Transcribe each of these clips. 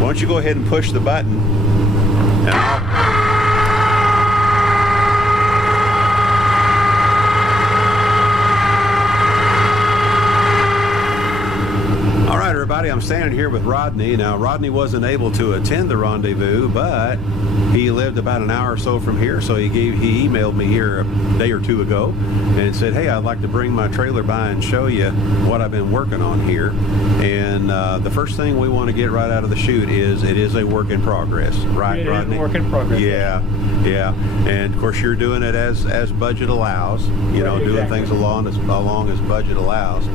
why don't you go ahead and push the button, and All right, everybody, I'm standing here with Rodney. Now, Rodney wasn't able to attend the rendezvous, but he lived about an hour or so from here, so he emailed me here a day or two ago and said, hey, I'd like to bring my trailer by and show you what I've been working on here. And the first thing we want to get right out of the chute is it is a work in progress, right, Rodney? It is a work in progress. Yeah, yeah. And, of course, you're doing it as budget allows, you know, doing things along as budget allows.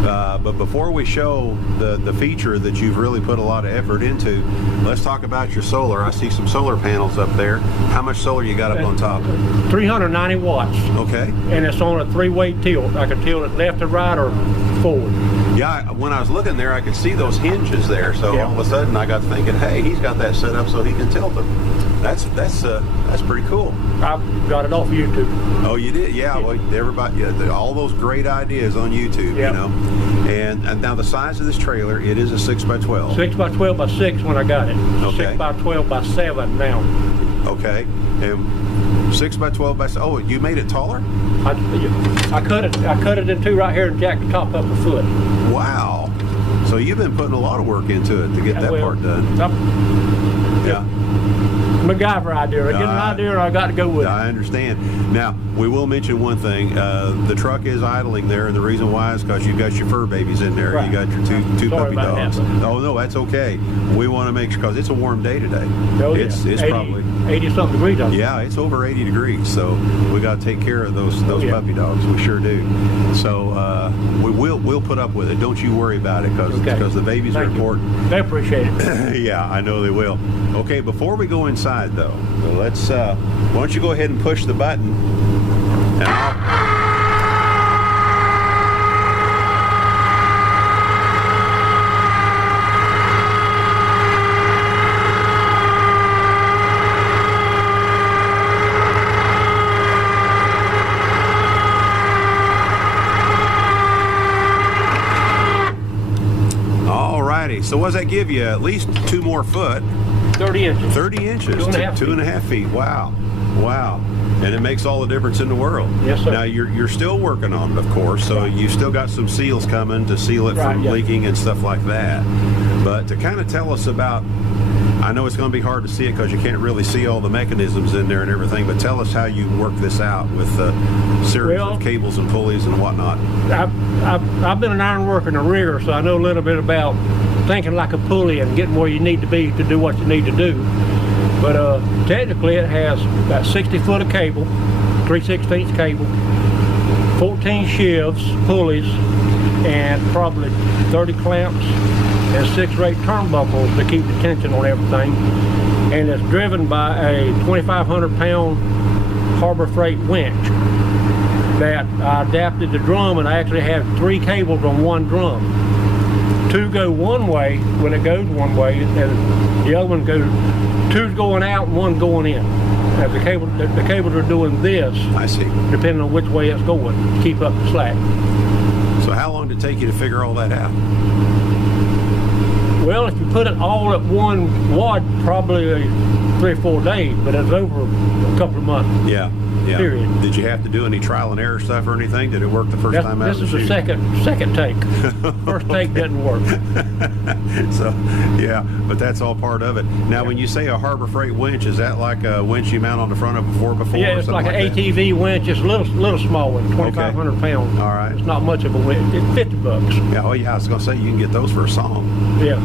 But before we show the feature that you've really put a lot of effort into, let's talk about your solar. I see some solar panels up there. How much solar you got up on top? 390 watts. Okay. And it's on a 3-way tilt. I can tilt it left to right or forward. Yeah, when I was looking there, I could see those hinges there. So all of a sudden, I got thinking, hey, he's got that set up so he can tilt them. That's pretty cool. I got it off YouTube. Oh, you did? Yeah. Well, everybody, all those great ideas on YouTube, you know. And now the size of this trailer, it is a 6x12. 6x12 by 6 when I got it. Okay. 6x12 by 7 now. Okay. And 6x12 by 7. Oh, you made it taller? I cut it in two right here and jacked the top up a foot. Wow. So you've been putting a lot of work into it to get that part done. Yeah. MacGyver idea. I get an idea and I got to go with it. I understand. Now, we will mention one thing. The truck is idling there, and the reason why is because you got your fur babies in there. Right. You got your two puppy dogs. Oh, no, that's okay. We want to make sure, because it's a warm day today. Oh, it's 80, probably 80-something degrees. Yeah, it's over 80 degrees, so we got to take care of those puppy dogs. We sure do. So we'll put up with it. Don't you worry about it, because the babies are important. They appreciate it. Yeah, I know they will. Okay, before we go inside, though, let's why don't you go ahead and push the button, and all righty. So what does that give you? At least 2 more foot. 30 inches. 30 inches. 2.5 feet. Wow. Wow. And it makes all the difference in the world. Yes, sir. Now, you're still working on it, of course, so you've still got some seals coming to seal it from leaking and stuff like that. But to kind of tell us about, I know it's going to be hard to see it because you can't really see all the mechanisms in there and everything, but tell us how you work this out with a series of cables and pulleys and whatnot. I've been an iron worker and a rigger, so I know a little bit about thinking like a pulley and getting where you need to be to do what you need to do. But technically it has about 60 foot of cable, 3/16 cable, 14 sheaves, pulleys, and probably 30 clamps and 6 or 8 turnbuckles to keep the tension on everything. And it's driven by a 2,500 pound Harbor Freight winch that I adapted the drum, and I actually have 3 cables on one drum. 2 go one way when it goes one way, and the other one goes, 2's going out and 1 going in. As the cables are doing this. I see. Depending on which way it's going, to keep up the slack. So how long did it take you to figure all that out? Well, if you put it all at one wad, probably 3 or 4 days, but it's over a couple of months. Yeah. Period. Did you have to do any trial and error stuff or anything? Did it work the first time out of the chute? This is the second take. First take didn't work. So, yeah, but that's all part of it. Now, when you say a Harbor Freight winch, is that like a winch you mount on the front of a 4x4? Yeah, it's like an ATV winch. It's a little small one, 2,500 pounds. All right. It's not much of a winch. It's $50. Yeah, I was going to say you can get those for a song. Yeah.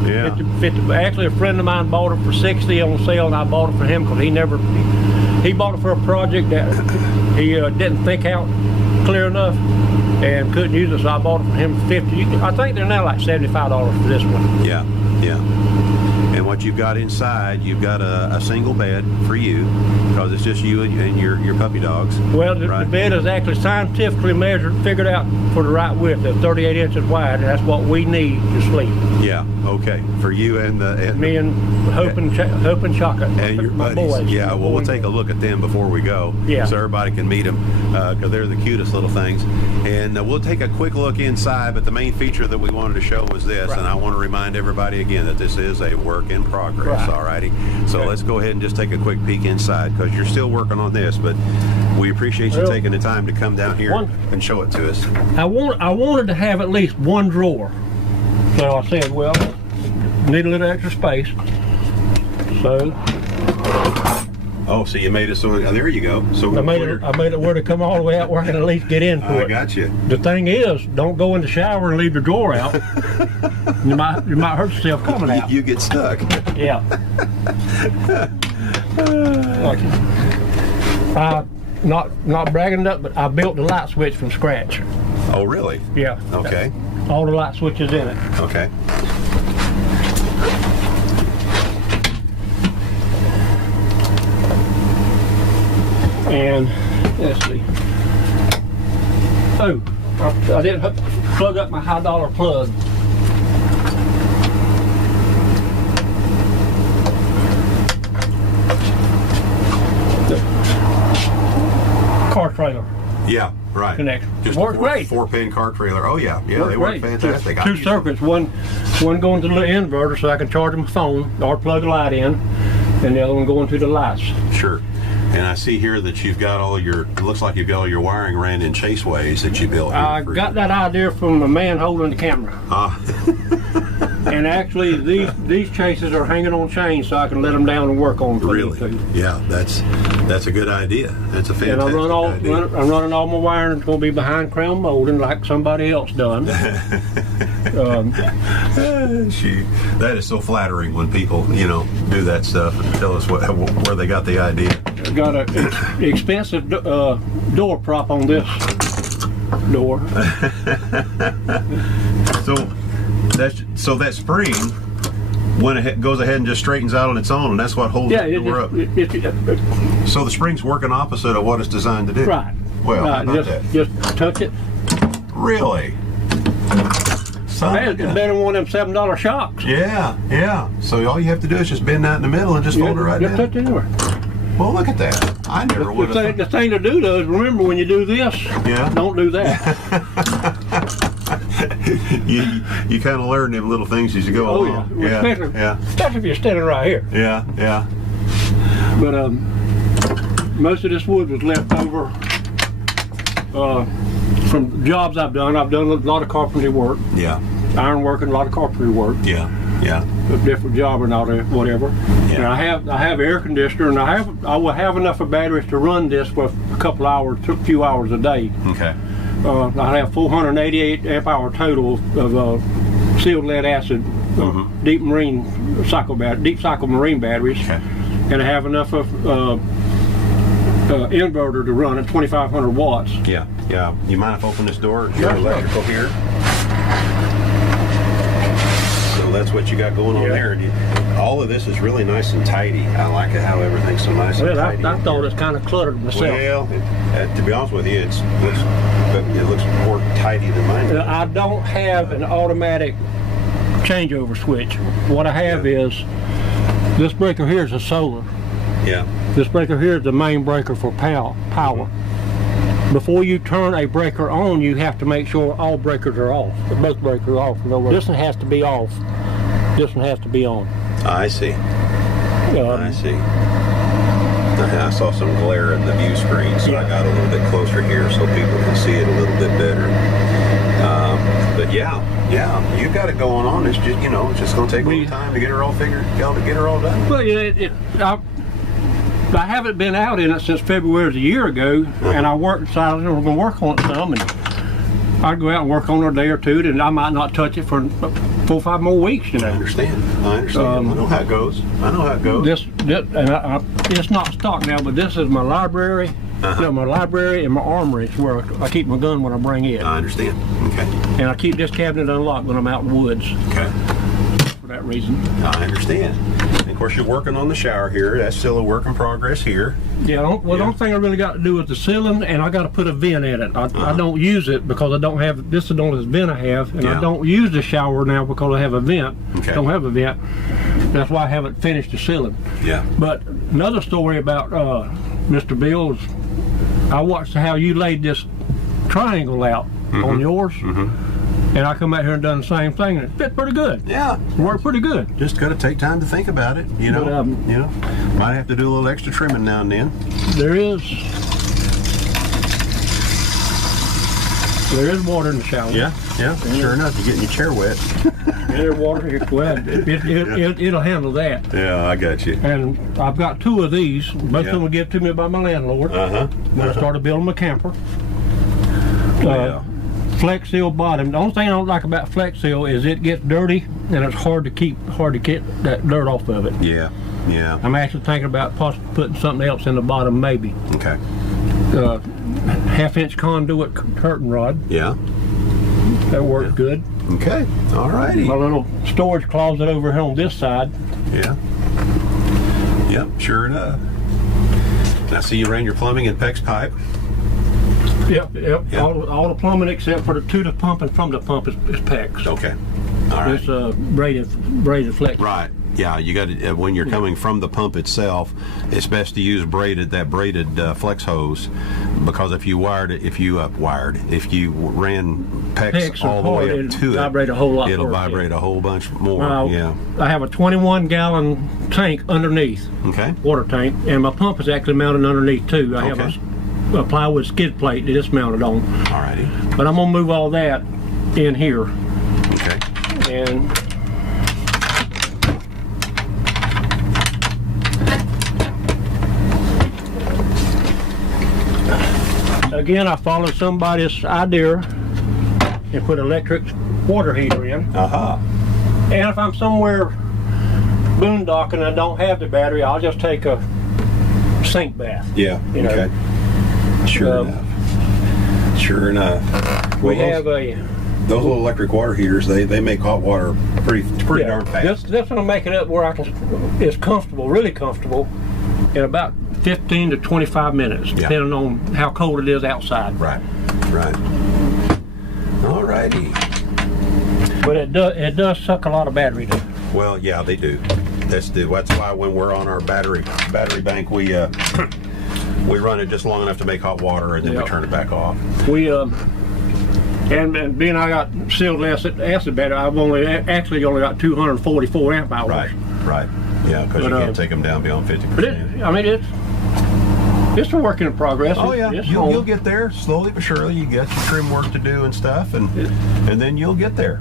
50. Actually, a friend of mine bought it for $60 on sale, and I bought it for him because he bought it for a project that he didn't think out clear enough and couldn't use it, so I bought it for him for $50. I think they're now like $75 for this one. Yeah. And what you've got inside, you've got a single bed for you, because it's just you and your puppy dogs. Well, the bed is actually scientifically measured, figured out for the right width. It's 38 inches wide, and that's what we need to sleep. Yeah, okay. For you and me and Hope and Chocolate. And your my buddies. boys. Yeah, well, we'll take a look at them before we go. Yeah. So everybody can meet them, because they're the cutest little things. And we'll take a quick look inside, but the main feature that we wanted to show was this, and I want to remind everybody again that this is a work in progress. Right. All righty. So Okay. let's go ahead and just take a quick peek inside because you're still working on this, but we appreciate you Well, taking the time to come down here one- and show it to us. I wanted to have at least one drawer. So I said, well, need a little extra space. So Oh, so you made it so, oh, there you go. So I made it where to come all the way out where I can at least get into I it. got you. The thing is, don't go in the shower and leave the drawer out. you might hurt yourself coming out. You get stuck. Yeah. Not bragging up, but I built the light switch from scratch. Oh, really? Yeah. Okay. All the light switches in it. Okay. And let's see. Oh, I didn't plug up my high dollar plug. The car trailer Yeah, right. connection. Just Works great. 4-pin car trailer. Oh, yeah. Yeah, Works they work great. fantastic. I Two use them. circuits, one going to the little inverter so I can charge my phone or plug a light in, and the other one going to the lights. Sure. And I see here that you've got all your, it looks like you've got all your wiring ran in chaseways that you built here. I got that idea from a man holding the camera. And actually, these chases are hanging on chains so I can let them down and work on them. Really? Yeah, that's a good idea. That's a fantastic And idea. I'm running all my wiring. It's going to be behind crown molding like somebody else done. That is so flattering when people, do that stuff and tell us where they got the idea. Got an expensive door prop on this door. So that spring goes ahead and just straightens out on its own, and that's what holds the door up. So the spring's working opposite of what it's designed to do. Right. Well, how Right. about that? Just touch it. Really? Hey, it's better than one of them $7 shocks. Yeah. So all you have to do is just bend that in the middle and just fold it right Just down. touch it anywhere. Well, look at that. I never would have. The thing to do though is remember when you do this, Yeah. don't do that. You kind of learn them little things as you go along. Yeah. Especially if you're standing right here. Yeah. But most of this wood was left over from jobs I've done. I've done a lot of carpentry work, Yeah. iron work, and a lot of carpentry work. Yeah. A different job and all that, whatever. Yeah. And I have air conditioner, and I will have enough of batteries to run this for a couple hours, a few hours a day. Okay. I have 488 amp hour total of sealed lead acid deep cycle marine batteries, Okay. and I have enough of inverter to run at 2,500 watts. Yeah. You mind if I open this door? Your Sure. electrical here. So that's what you got going on Yeah. there. And all of this is really nice and tidy. I like it how everything's so nice and Well, tidy. I thought it's kind of cluttered myself. Well, to be honest with you, it looks more tidy than mine. I don't have an automatic changeover switch. What I have is this breaker here is a solar. Yeah. This breaker here is the main breaker for power. Before you turn a breaker on, you have to make sure all breakers are off. Both breakers are off. This one has to be off. This one has to be on. I see. I see. I saw some glare in the view screen, so I got a little bit closer here so people can see it a little bit better. But yeah, you got it going on. It's just, it's just going to take a little time to get her all figured, to get her all done. Well, I haven't been out in it since February of a year ago, and I decided I was going to work on it some, and I'd go out and work on it a day or two, and I might not touch it for 4 or 5 more weeks, I understand. I know how it goes. It's not stock now, but this is my library. My library and my armory is where I keep my gun when I bring it. I understand. Okay. And I keep this cabinet unlocked when I'm out in the woods Okay. for that reason. I understand. And of course, you're working on the shower here. That's still a work in progress here. The only thing I really got to do is the ceiling, and I got to put a vent in it. I don't use it because I don't have, this is the only vent I have, and I don't use the shower now because I have a vent. Okay. Don't have a vent. That's why I haven't finished the ceiling. Yeah. But another story about Mr. Bills, I watched how you laid this triangle out on yours. And I come out here and done the same thing, and it fit pretty good. Yeah. It worked pretty good. Just got to take time to think about it, you know. But, you know, might have to do a little extra trimming now and then. There is water in the shower. Yeah. Sure enough, you're getting your chair wet. There's water here. Well, it'll handle that. Yeah, I got you. And I've got 2 of these. Most of them were given to me by my landlord when I started building my camper. Yeah. Flex Seal bottom. The only thing I don't like about Flex Seal is it gets dirty and it's hard to get that dirt off of it. Yeah. I'm actually thinking about possibly putting something else in the bottom, maybe. Okay. 1/2-inch conduit curtain rod. Yeah. That works good. Okay. All righty. My little storage closet over here on this side. Yeah. Yep. Sure enough. I see you ran your plumbing in PEX pipe. Yep. Yeah. All the plumbing except for the to the pump and from the pump is PEX. Okay. All right. It's braided flex. Right. Yeah, you got to, when you're coming from the pump itself, it's best to use braided flex hose, because if you ran PEX all the way up to it, vibrate a whole lot it'll more, vibrate a whole bunch more. Yeah. I have a 21-gallon tank underneath, Okay. water tank, and my pump is actually mounted underneath too. I have Okay. a plywood skid plate that it's mounted on. All righty. But I'm gonna move all that in here, Okay. and again, I followed somebody's idea and put electric water heater in. And if I'm somewhere boondocking and I don't have the battery, I'll just take a sink bath. Yeah. You know. Okay. Sure enough. Sure enough. We Well, have those little electric water heaters. They make hot water pretty darn fast. That's gonna make it up where it's comfortable, really comfortable, in about 15 to 25 minutes, depending on how cold it is outside. Right. All righty. But it does suck a lot of battery too. Well, yeah, they do. That's why when we're on our battery bank, we run it just long enough to make hot water, and then we turn it back off. We and being I got sealed acid battery, I've only got 244 amp hours. Right. Yeah, because you can't take them down beyond 50%. But it's a work in progress. Oh yeah, you'll get there slowly but surely. You got your trim work to do and stuff, and then you'll get there.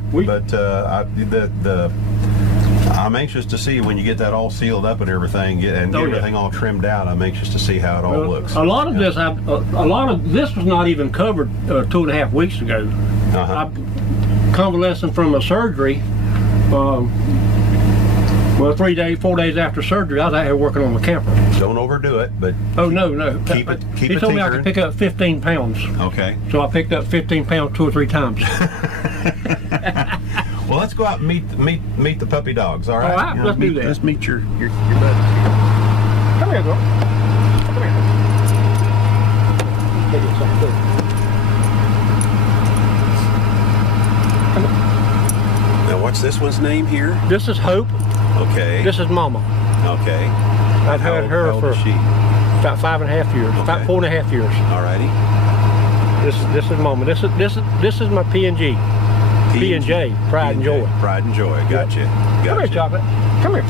I'm anxious to see when you get that all sealed up and everything, get everything all trimmed out. I'm anxious to see how it all looks. A lot of this was not even covered 2.5 weeks ago. I'm convalescing from a surgery. 4 days after surgery, I was out here working on my camper. Don't overdo it, but no. Keep it He told me I could pick up 15 pounds. Okay. So I picked up 15 pounds 2 or 3 times. Well, let's go out and meet the puppy dogs. All right. All right, let's do that. Let's meet your buddy. Come here, girl. Come here. Take you something too. Now, what's this one's name here? This is Hope. Okay. This is Mama. Okay. I've had her for about 5.5 years, about 4.5 years. Alrighty. This is Mama. This is my P&G. P&J, Pride and Joy. Pride and Joy. Gotcha. Come here, Chocolate. Come here.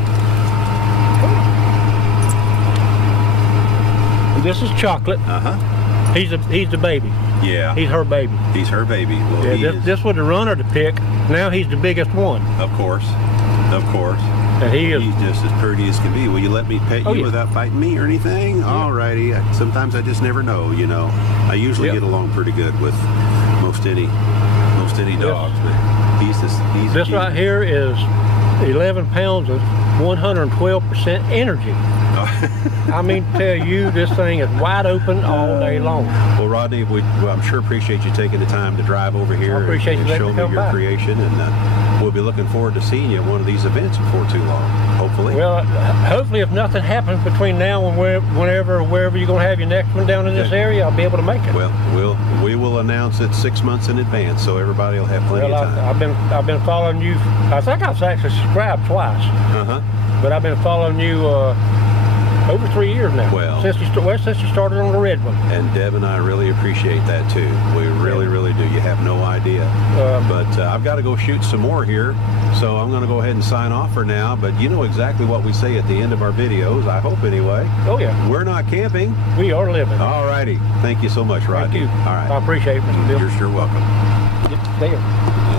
And this is Chocolate. He's the baby. Yeah. He's her baby. He's her baby. Well, this was the runner to pick. Now he's the biggest one. Of course. And he's just as pretty as can be. Will you let me pet you without fighting me or anything? Yeah. Alrighty. Sometimes I just never know, you know. I usually get along pretty good with most any dogs, but he's this right here is 11 pounds of 112% energy. I mean to tell you, this thing is wide open all day long. Well, Rodney, I'm sure appreciate you taking the time to drive over here and show me your creation, and we'll be looking forward to seeing you at one of these events before too long, hopefully. Well, hopefully if nothing happens between now and wherever you're going to have your next one down in this area, I'll be able to make it. Well, we will announce it 6 months in advance, so everybody will have plenty of time. I've been following you. I think I've actually subscribed twice. But I've been following you Over 3 years now. Well. since you started on the red one. And Deb and I really appreciate that too. We really, really do. You have no idea. But I've got to go shoot some more here, so I'm going to go ahead and sign off for now. But you know exactly what we say at the end of our videos, I hope anyway. Oh yeah. We're not camping. We are living. All righty. Thank you so much, Rodney. Thank you. All right. I appreciate it, Mr. Bill. You're sure welcome. Get there.